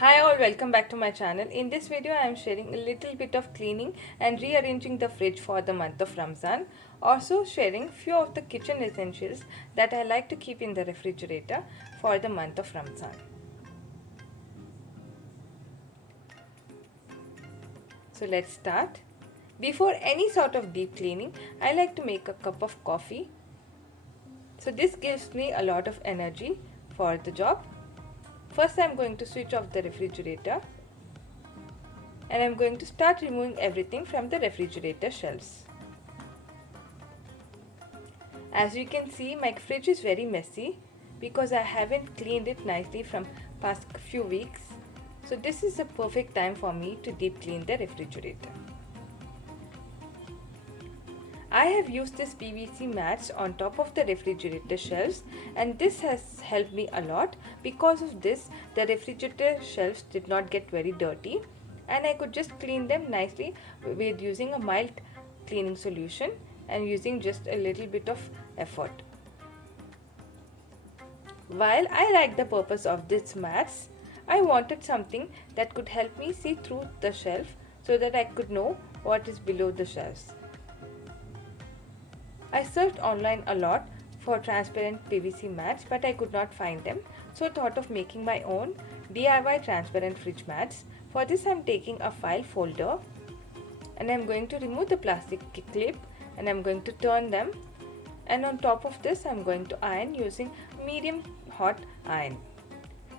Hi all, welcome back to my channel. In this video I am sharing a little bit of cleaning and rearranging the fridge for the month of Ramzan. Also sharing few of the kitchen essentials that I like to keep in the refrigerator for the month of Ramzan. So let's start. Before any sort of deep cleaning, I like to make a cup of coffee. So this gives me a lot of energy for the job. First I am going to switch off the refrigerator and I am going to start removing everything from the refrigerator shelves. As you can see, my fridge is very messy because I haven't cleaned it nicely from past few weeks. So this is a perfect time for me to deep clean the refrigerator. I have used this PVC mats on top of the refrigerator shelves and this has helped me a lot. Because of this, the refrigerator shelves did not get very dirty and I could just clean them nicely with using a mild cleaning solution and using just a little bit of effort. While I like the purpose of this mats, I wanted something that could help me see through the shelf so that I could know what is below the shelves. I searched online a lot for transparent PVC mats but I could not find them, so I thought of making my own DIY transparent fridge mats. For this I am taking a file folder and I am going to remove the plastic clip and I am going to turn them, and on top of this I am going to iron using medium hot iron.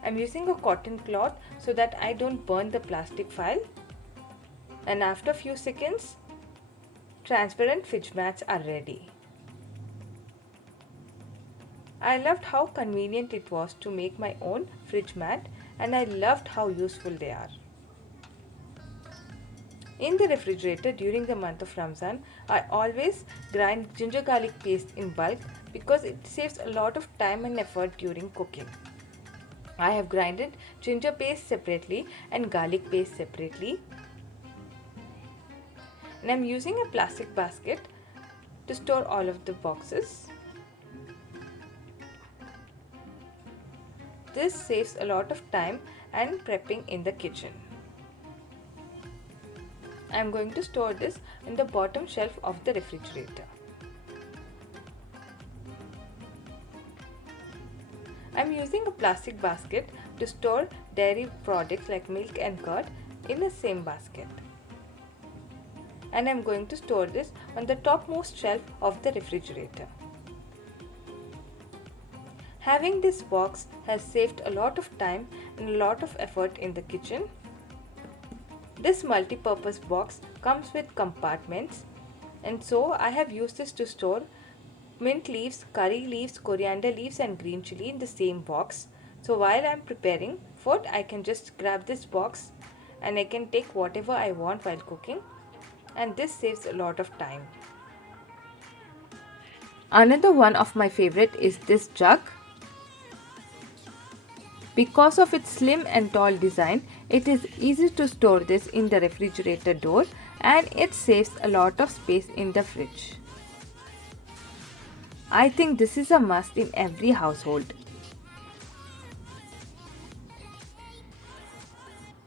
I am using a cotton cloth so that I don't burn the plastic file, and after few seconds transparent fridge mats are ready. I loved how convenient it was to make my own fridge mat and I loved how useful they are. In the refrigerator during the month of Ramzan, I always grind ginger garlic paste in bulk because it saves a lot of time and effort during cooking. I have grinded ginger paste separately and garlic paste separately. And I am using a plastic basket to store all of the boxes. This saves a lot of time and prepping in the kitchen. I am going to store this in the bottom shelf of the refrigerator. I am using a plastic basket to store dairy products like milk and curd in the same basket. And I am going to store this on the topmost shelf of the refrigerator. Having this box has saved a lot of time and a lot of effort in the kitchen. This multi-purpose box comes with compartments, and so I have used this to store mint leaves, curry leaves, coriander leaves and green chili in the same box. So while I am preparing food, I can just grab this box and I can take whatever I want while cooking, and this saves a lot of time. Another one of my favorite is this jug. Because of its slim and tall design, it is easy to store this in the refrigerator door and it saves a lot of space in the fridge. I think this is a must in every household.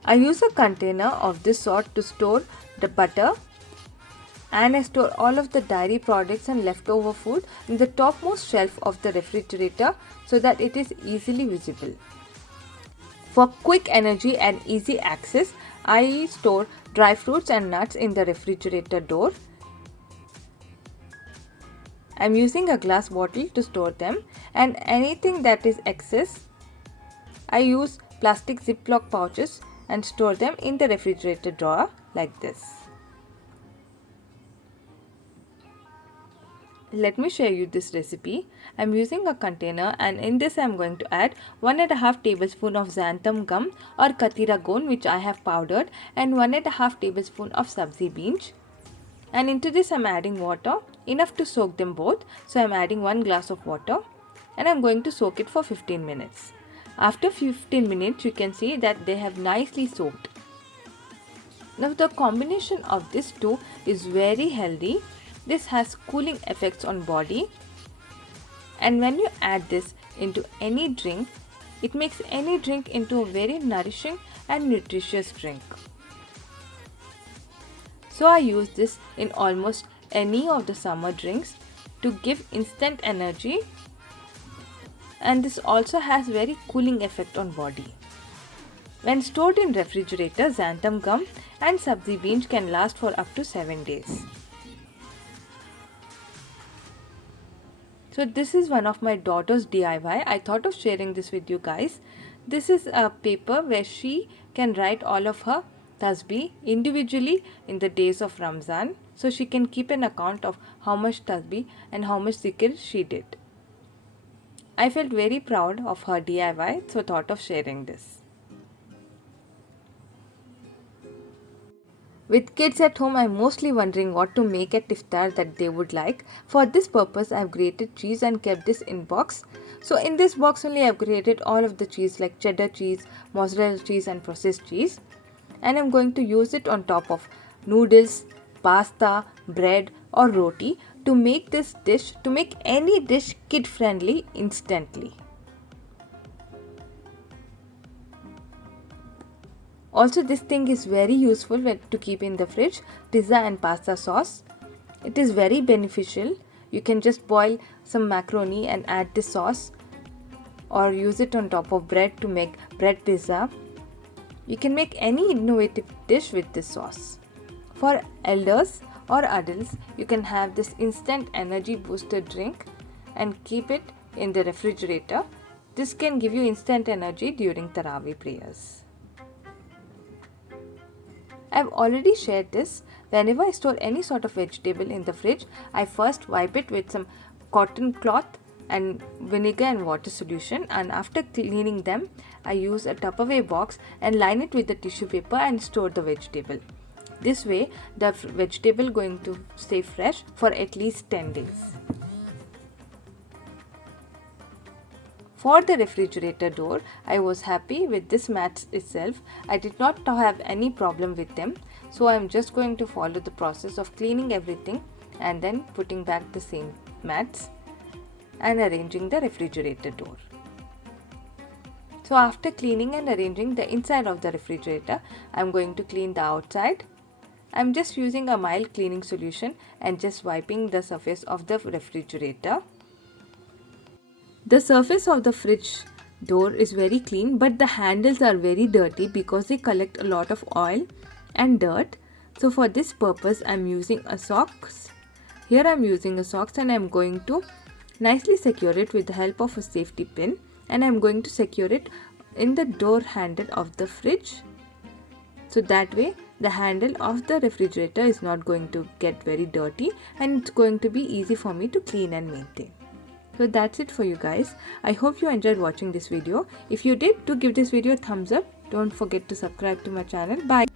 I use a container of this sort to store the butter, and I store all of the dairy products and leftover food in the topmost shelf of the refrigerator so that it is easily visible. For quick energy and easy access, I store dry fruits and nuts in the refrigerator door. I am using a glass bottle to store them, and anything that is excess, I use plastic Ziploc pouches and store them in the refrigerator drawer like this. Let me share you this recipe. I am using a container and in this I am going to add 1.5 tablespoon of xanthan gum or katira gone which I have powdered, and 1.5 tablespoon of sabzi beans. And into this I am adding water, enough to soak them both. So I am adding 1 glass of water and I am going to soak it for 15 minutes. After 15 minutes you can see that they have nicely soaked. Now the combination of these two is very healthy. This has cooling effects on body, and when you add this into any drink, it makes any drink into a very nourishing and nutritious drink. So I use this in almost any of the summer drinks to give instant energy, and this also has very cooling effect on body. When stored in refrigerator, xanthan gum and sabzi beans can last for up to 7 days. So this is one of my daughter's DIY. I thought of sharing this with you guys. This is a paper where she can write all of her tasbih individually in the days of Ramzan. So she can keep an account of how much tasbih and how much zikr she did. I felt very proud of her DIY, so thought of sharing this. With kids at home, I'm mostly wondering what to make at iftar that they would like. For this purpose, I've grated cheese and kept this in box. So in this box only, I've grated all of the cheese like cheddar cheese, mozzarella cheese and processed cheese. And I'm going to use it on top of noodles, pasta, bread or roti to make this dish, to make any dish kid friendly instantly. Also, this thing is very useful to keep in the fridge, pizza and pasta sauce. It is very beneficial. You can just boil some macaroni and add this sauce, or use it on top of bread to make bread pizza. You can make any innovative dish with this sauce. For elders or adults, you can have this instant energy booster drink and keep it in the refrigerator. This can give you instant energy during Tarawih prayers. I've already shared this. Whenever I store any sort of vegetable in the fridge, I first wipe it with some cotton cloth and vinegar and water solution, and after cleaning them, I use a Tupperware box and line it with the tissue paper and store the vegetable. This way, the vegetable going to stay fresh for at least 10 days. For the refrigerator door, I was happy with this mats itself. I did not have any problem with them. So I am just going to follow the process of cleaning everything and then putting back the same mats and arranging the refrigerator door. So after cleaning and arranging the inside of the refrigerator, I am going to clean the outside. I am just using a mild cleaning solution and just wiping the surface of the refrigerator. The surface of the fridge door is very clean, but the handles are very dirty because they collect a lot of oil and dirt. So for this purpose, I am using a socks. Here I am using a socks and I am going to nicely secure it with the help of a safety pin, and I am going to secure it in the door handle of the fridge. So that way the handle of the refrigerator is not going to get very dirty and it's going to be easy for me to clean and maintain. So that's it for you guys. I hope you enjoyed watching this video. If you did, do give this video a thumbs up. Don't forget to subscribe to my channel. Bye.